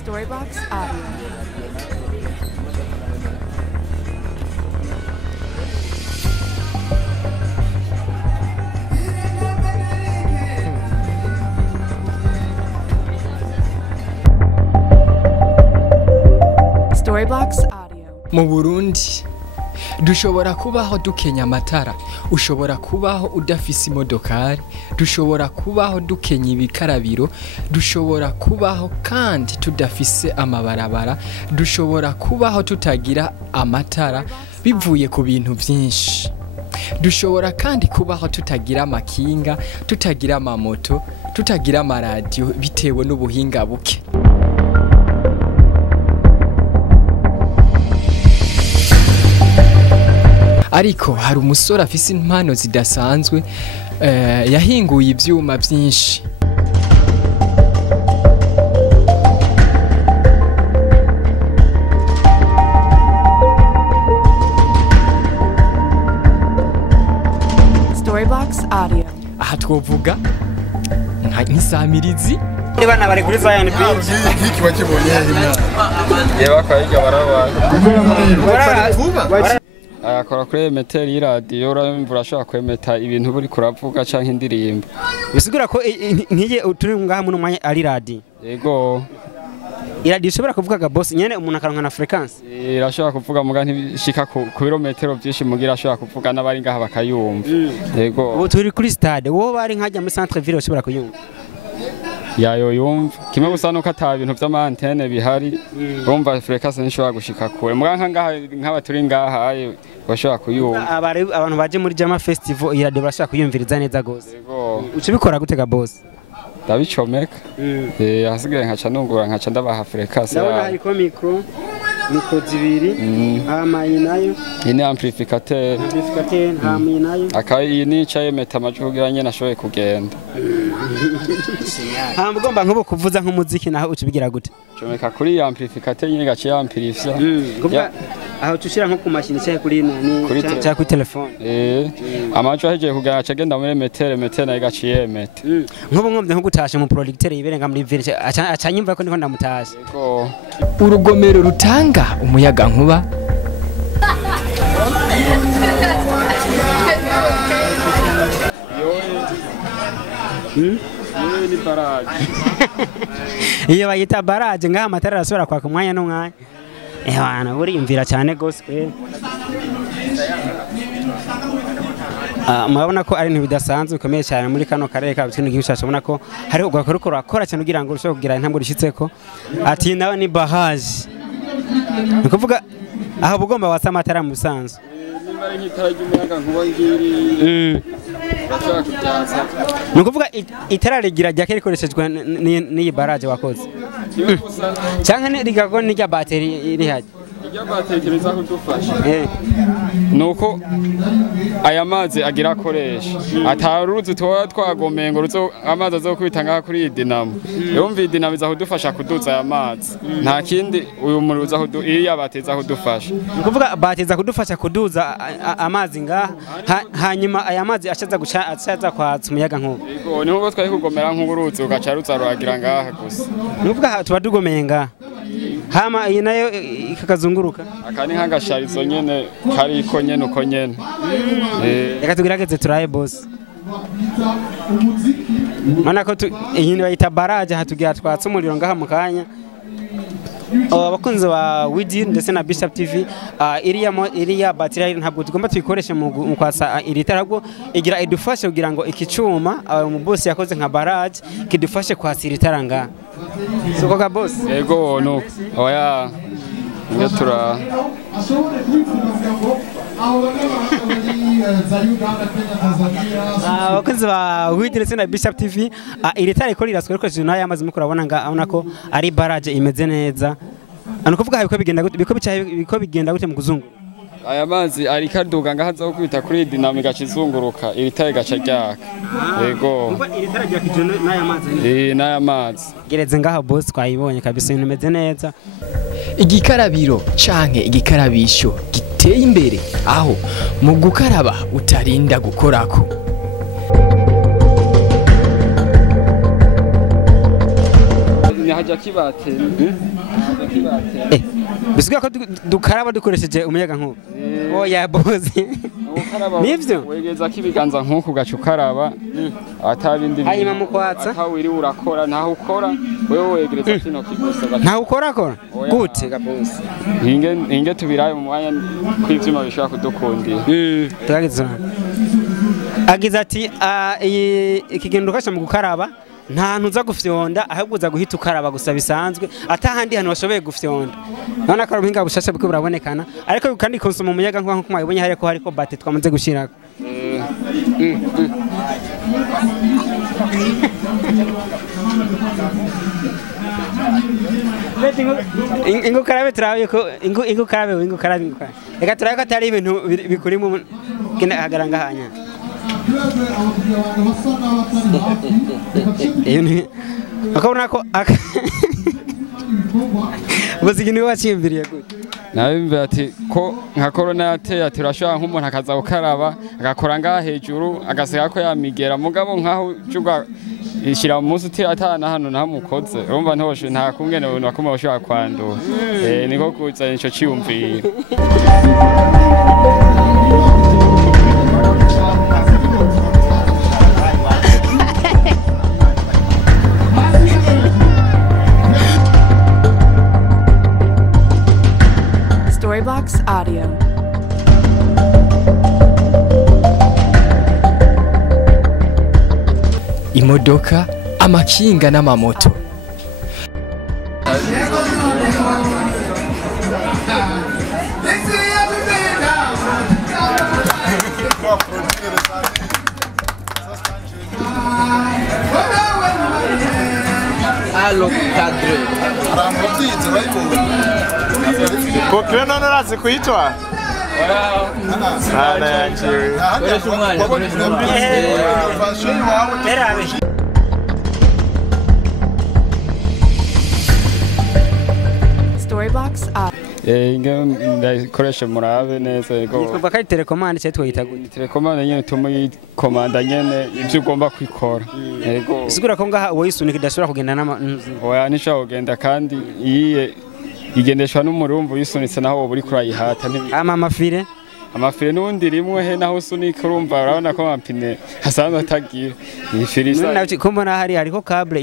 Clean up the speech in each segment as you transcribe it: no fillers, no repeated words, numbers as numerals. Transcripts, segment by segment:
Storybox Audio. Storybox Audio. Mu Burundi dushobora kubaho dukenya amatara, ushobora kubaho udafise imodokari, dushobora kubaho dukenya ibikarabiro, dushobora kubaho kandi tudafise amabarabara, dushobora kubaho tutagira amatara bivuye ku bintu byinshi. Dushobora kandi kubaho tutagira amakinga, tutagira amamoto, tutagira amaradiyo bitewe n'ubuhinga buke. Ariko hari umusore afise impano zidasanzwe yahinguye ivyuma byinshi. Storybox Audio. Aha twovuga nk'isamirizi. Bana bari kuri Zion Beach. Iki wakibonye hino. Yeba kwayiga barabana. Akora kuri meteri y'iradiyo urashobora kwemeta ibintu buri kuravuga canke indirimbo. Bisigura ko nkiye turi ngaha mu mwanya ari radio. Yego. Iradiyo ishobora kuvuga boss nyene umuntu akaronka na frequency. Irashobora kuvuga muga ntibishika ku birometero byinshi mugira ashobora kuvuga n'abari ngaha bakayumva. Yego. Ubu turi kuri stade wo bari nkajya muri centre ville ushobora kuyumva. Yayo yumva kimwe gusa nuko ata bintu vy'amantene bihari urumva frequency nishobora gushika kure muga nk'aba turi ngaha bashobora kuyumva. Abantu baje muri Jama Festival iradiyo bashaka kuyumviriza neza gose. Yego. Uce bikora gutega boss. Ndabicomeka. Hasigaye nkaca nungura nkaca ndabaha frequency. Ndabona hariko micro zibiri amayi nayo ine amplificateur amayi nayo akayi ni caye meta amajwi kugira nyene ashoboye kugenda. Mugomba nkubo kuvuza nk'umuziki naho ucibigira gute? Comeka kuri amplificateur nyene gaciye amplifia. Kuvuga aho tushira nko ku mashini cyaje kuri cya kuri telefone. Amajwi ahejeje kugenda acagenda muri metere nayo gaciye meta. Nkubo ngomvye nko gutasha mu producteur yiberenga muri ville acanyimva ko ndiko ndamutasha. Yego. Urugomero rutanga umuyaga nkuba. Ni barage. Iyo bayita barage ngaha amatara arasubira kwaka umwanya n'umwanya. Bana buriyumvira cyane gose kwe. Murabona ko ari ibintu bidasanzwe bikomeye cyane muri kano karere ka Butini gishasha ubona ko hari ugakora akora cyane kugira ngo urusheho kugira intambwe rishitseko. Ati nawe ni barage. Nikuvuga aho bugomba wasa amatara mu Busanzwe. Nimba nk'itara ry'umuyaga nkuba ngiri. Bashaka kubyaza. Nikuvuga itara rigira rya rikoreshejwe n'iyi barage wakoze. Cyangwa rigago n'irya bateri iri haje. Irya bateri kiriza kudufasha. Nuko aya mazi agira akoresha ataruzi twagomeye ngo ruzo amazi azokubita ngaha kuri dinamo. Yumva dinamo iza kudufasha kuduza aya mazi. Nta kindi uyu muri uza iriya bateza kudufasha. Nikuvuga bateza kudufasha kuduza amazi ngaha hanyuma aya mazi ashaza kwatsa umuyaga nkuba. Yego ni nkuko twari kugomera nk'uruzi ugaca ruzaruhagira ngaha gusa. Nikuvuga tuba tugomeye ngaha. Hama iyi nayo ikakazunguruka. Akani nk'agasharizo nyene kariko nyene uko nyene. Reka tugerageze turaye boss. Mana ko iyi ni bayita barage hatugira twatsa umuriro ngaha mu kanya. Abakunzi ba Widi ndetse na CHAP TV iriya battery ntabwo tugomba tuyikoreshe mu kwasa Itara ahubwo igira idufashe kugira ngo ikicuma mu boss yakoze nka barage kidufashe kwasa Itara nga. Soko ka boss. Yego no. Oya. Ngetura. Abakunzi ba Widi ndetse na CHAP TV Itara iko riraswe ariko jina yamaze mu kurabona abona ko ari barage imeze neza. Ano kuvuga biko bigenda gute mu kuzungu. aya mazi ariko aduga ngaho aza kwita kuri dinamo igaca izunguruka ibitare gaca ryaka yego iri tara rya kijana n'aya mazi n'aya mazi gereze ngaho boss twayibonye kabisa ibintu bimeze neza igikarabiro canke igikarabisho giteye imbere aho mu gukaraba utarinda gukorako haja kibatera bisigaye ko dukaraba dukoresheje umuyaga nkuba oya boss nivyo wegeza kibiganza nkuko gaca ukaraba atabindi hanyuma mukwatsa atawiri urakora naho ukora wewe wegereza kino kigusa naho ukora gute boss inge tubiraye mu mwanya kwivyuma bishaka kudukundira turagize agize ati ikigendo kasha mu gukaraba nta ntuza gufyonda ahubwo uza guhita ukaraba gusa bisanzwe atahandi hano washoboye gufyonda none akora ubuhinga bushasha bwo burabonekana ariko kandi konsoma umuyaga nkuko mwabonye hariko hariko bate twamaze gushirako ingo karabe turabe ko ingo karabe reka turabe ko atari ibintu bikuri mu hagaranga hanya akabona ko ubuzigi niwe wacimbiriye gute nawe ati ko nka corona yateye ati urashobora nk'umuntu akaza gukaraba agakora ngaha hejuru agasiga ko yamigera mugabo nkaho ucuga ishyira mu munsi uti atana hano naho mukoze urumva ntoshe nta kungene ubuntu bakoma bashobora kwandura niko kuzana ico ciyumvira Storybox Audio. Imodoka, amakinga n'amamoto. Allo cadre. Kokre non arazi kuitwa? Sana yanjiwe. Storybox Audio. inge ndakoresha murabe neza yego kuva kari telecommande cyo twita gute telecommande nyene tumuyikomanda nyene ivyo ugomba kwikora yego isigura ko ngaha woyisunika idashobora kugenda oya nisha kugenda kandi iyiye igendeshwa n'umurumbu yisunitse naho wowe uri kurayihata amafire amafire n'undi rimwe he naho usunika urumva urabona ko amapine hasanzwe atagira ifirisa nawe ko mbona hari ariko cable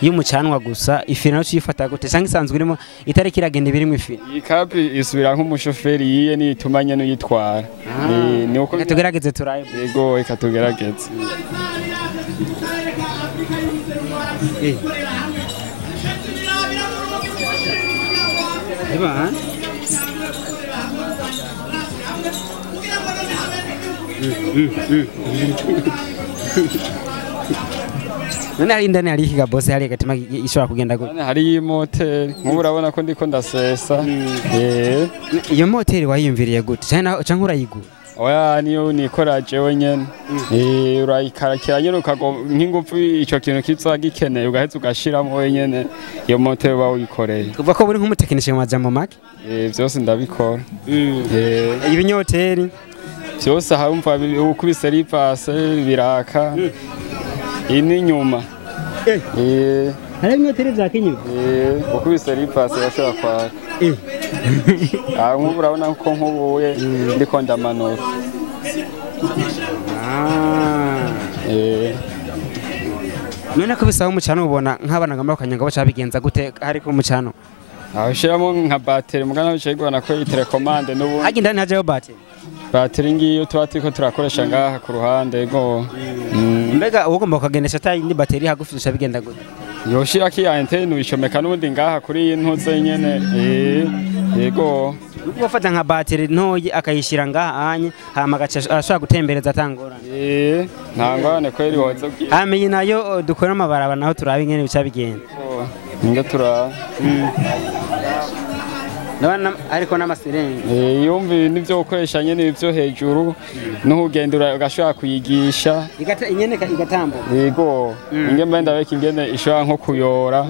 y'umucanwa gusa ifire nayo cifata gute cyangwa isanzwe irimo itari kiragenda birimo ifire iyi cable isubira nk'umushoferi yiye nitumanye n'uyitwara ni uko tugerageze turaye yego reka tugerageze Iba none hari indani hari ikiga boss hari gatima ishobora kugenda gute hari imoteri nk'ubu urabona ko ndiko ndasesa iyo moteri wayiyumviriye gute cyangwa urayigura oya niyo nikora jewe nyene urayikarakira nyene nk'ingufu ico kintu kizoba gikeneye ugaheza ugashiramo wenyene iyo moteri uba wikoreye kuva ko buri nk'umutekinishe mu majambo make vyose ndabikora ibinyoteri vyose harumva ukubise ripase biraka ini nyuma hari ibinyoteri vya kinyuma ukubise ripase bashobora kwaka nk'ubu urabona ko nk'ubuye ndiko ndamanura none ko bisaba umucano ubona nk'abana ngamba bakanyanga bacha bigenza gute hari ko umucano shiramo nka bateri mugana bicaye gwana ko telecommande n'ubu hagi ndani hajeho bateri ngiyo tuba turiko turakoresha ngaha ku ruhande go mbega ugomba kugendesha tayi ndi bateri hagufisha bigenda gute yoshira ki antenne uyishomeka n'ubundi ngaha kuri intuze nyene yego ufata nka bateri ntoyi akayishira ngaha anye hama gacha ashaka gutembereza atangorana ntangorane kweri hoze hamenye nayo dukora amabaraba naho turabe ingene bica bigenda inga tura ndabona ariko n'amaserenge yumva ibintu byo gukoresha nyene ibyo hejuru n'uhugendura ugashobora kuyigisha inyene igatambuka yego ingemba ndabeka ingene ishobora nko kuyora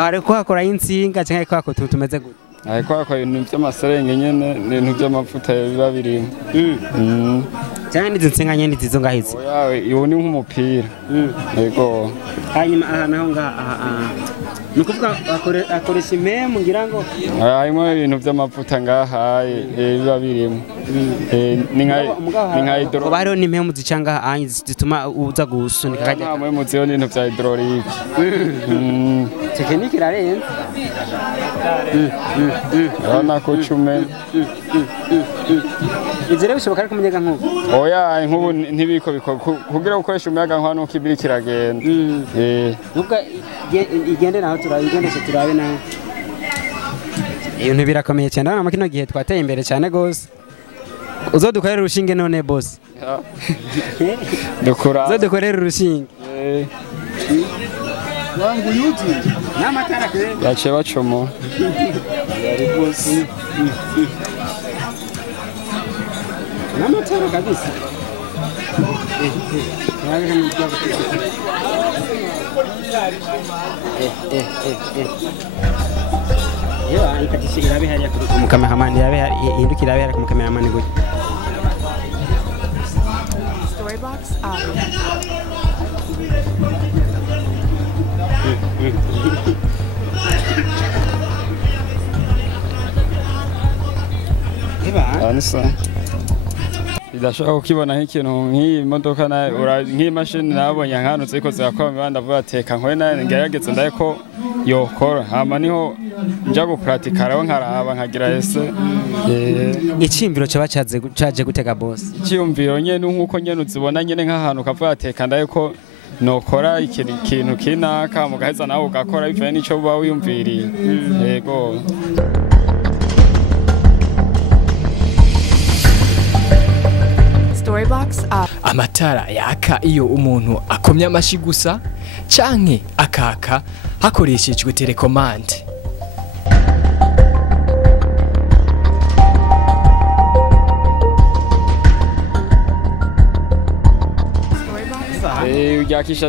ariko hakora insinga cyangwa ariko hako tumeze gute ariko hako ibintu by'amaserenge nyene n'ibintu by'amavuta biba birimo cyangwa n'izo nsinga nyene zizo ngahize yawe iyo ni nk'umupira yego hanyuma aha naho ngaha nukuvuga akoresha impemu ngira ngo harimo ibintu by'amavuta ngaha biba birimo ni nka hydro bariho n'impemu zica ngaha zituma uza gusunika kajya nta mpemu ziyo n'ibintu bya hydraulique tekinike irarenze urabona ko cume ivyo rero bishoboka ariko umuyaga nkuba oya nk'ubu ntibiko kugira gukoresha umuyaga nkuba nuko ibiri kiragenda nubwo igende naho turabigendeshe turabe naho ibintu birakomeye cyane urabona kino gihe twateye imbere cyane gose uzodukorera urushinge none boss uzodukorera urushinge wangu yuti n'amatara ke bace bacomo yari boss n'amatara kabisa ikatisha irabe hariya ku cameraman indukira irabe hariya ku cameraman gute Storybox Audio. anisa idashaka ukibona nk'ikintu nk'iyi modoka nk'iyi mashini nabonye nkanutse ariko zirakora imibanda vuba ateka nkwe ngerageze ndaye ko yokora hama niho nja gupratika rero nkaraba nkagira ese icyumviro cyo caje gutega boss icyumviro nyene nkuko nyene uzibona nyene nk'ahantu kavuga ateka ndaye ko nokora ikintu kinaka mugaheza nawe ugakora bivanye n'ico uba wiyumviriye yego Storybox Audio. amatara yaka iyo umuntu akomye amashi gusa canke akaka hakoreshejwe telekomande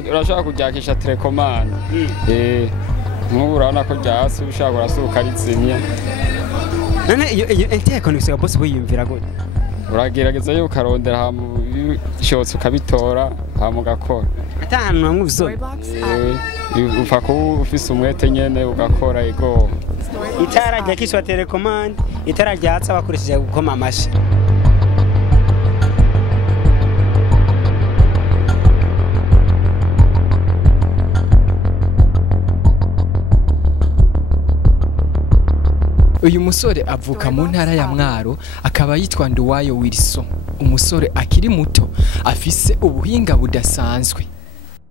urashobora kuryakisha telekomande nk'ubu urabona ko ryasi ushaka urasuka rizimye none iyo interconnection boss wiyumvira gute uragerageza yo ukarondera hama bishobotse ukabitora hama ugakora atahantu hamwe ubisore upfa kuba ufise umwete nyene ugakora ego itara ryakishwa telekomande itara ryatsa bakoresheje gukoma amashi uyu musore avuka mu ntara ya Mwaro akaba yitwa Nduwayo Wilson umusore akiri muto afise ubuhinga budasanzwe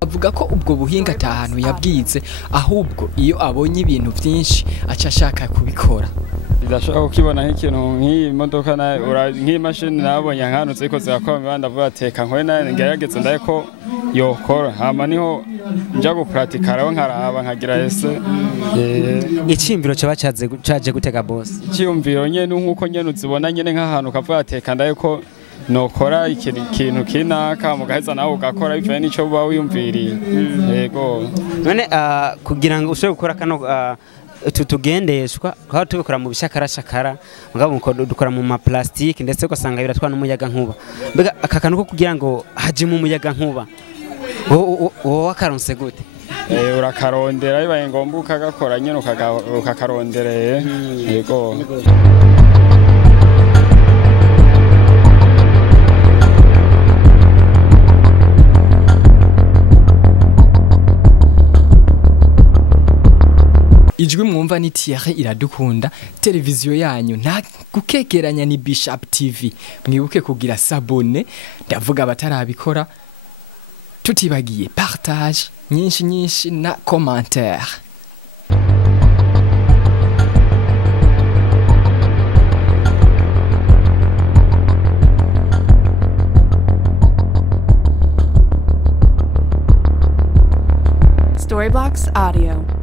avuga ko ubwo buhinga atahantu yabwize ahubwo iyo abonye ibintu byinshi aca ashaka kubikora idashaka ukibona nk'ikintu nk'iyi modoka nk'iyi mashini nabonye nkanutse ariko zirakora imibanda vuba ateka nkwe ngerageze ndaye ko yokora hama niho nja gupratika rero nkaraba nkagira ese icyumviro cyo caje gutega boss icyumviro nyene nkuko nyene uzibona nyene nk'ahantu kavuga ateka ndaye ko nokora ikintu kinaka mugaheza nawe ugakora bivanye n'ico uba wiyumviriye yego none kugira ngo ushobore gukora kano tugendeshwa aho tubikora mu bishakarashakara mugabo dukora mu ma plastique ndetse ugasanga biratwa n'umuyaga nkuba mbega aka kantu ko kugira ngo haje mu muyaga nkuba wowe akaronse gute urakarondera bibaye ngombwa ukagakora nyene ukakarondereye yego ijwi mwumva ni Itara iradukunda televiziyo yanyu nta gukekeranya ni CHAP TV mwibuke kugira sabone ndavuga abatarabikora tutibagiye partage nyinshi na commentaire Storybox Audio.